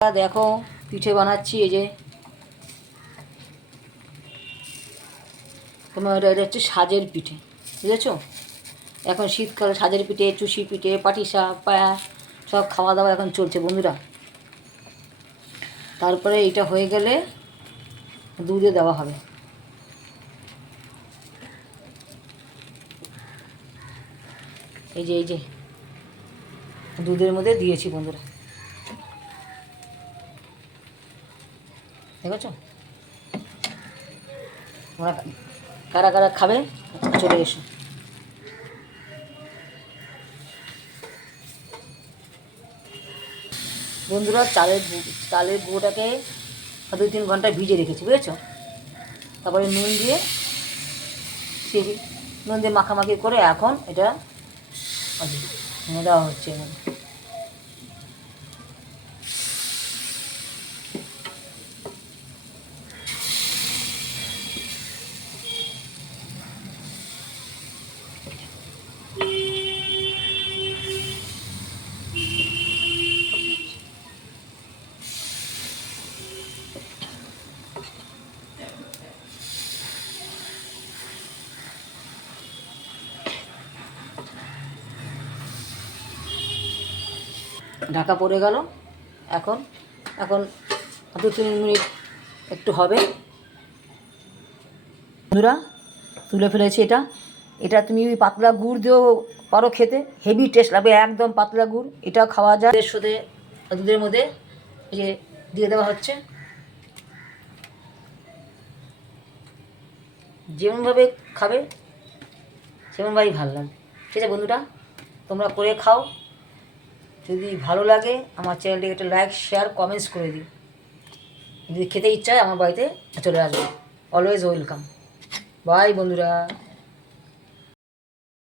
দেখো পিঠে বানাচ্ছি। এই যে তোমার এটা হচ্ছে সাজের পিঠে, বুঝেছো? এখন শীতকালে সাজের পিঠে, চুষি পিঠে, পাটিসাপ, পায়াস সব খাওয়া দাওয়া এখন চলছে বন্ধুরা। তারপরে এটা হয়ে গেলে দুধে দেওয়া হবে। এই যে দুধের মধ্যে দিয়েছি বন্ধুরা, দেখেছো? তোমরা কারা কারা খাবে চলে এসো। বন্ধুরা চালের গুঁড়োটাকে 2-3 ঘন্টা ভিজে রেখেছি, বুঝেছো? তারপরে নুন দিয়ে মাখামাখি করে এখন এটা দেওয়া হচ্ছে। ঢাকা পড়ে গেল। এখন এখন 2-3 মিনিট একটু হবে। বন্ধুরা তুলে ফেলেছি। এটা তুমি পাতলা গুড় দিয়েও পারো খেতে, হেভি টেস্ট লাগবে। একদম পাতলা গুড়, এটা খাওয়া যায়। এর সাথে দুধের মধ্যে এই যে দিয়ে দেওয়া হচ্ছে। যেমনভাবে খাবে সেমনভাবেই ভালো লাগবে। ঠিক আছে বন্ধুরা, তোমরা করে খাও। যদি ভালো লাগে আমার চ্যানেলটিকে একটা লাইক, শেয়ার, কমেন্টস করে দিও। যদি খেতে ইচ্ছা হয় আমার বাড়িতে চলে আসবে। Always welcome. বাই বন্ধুরা।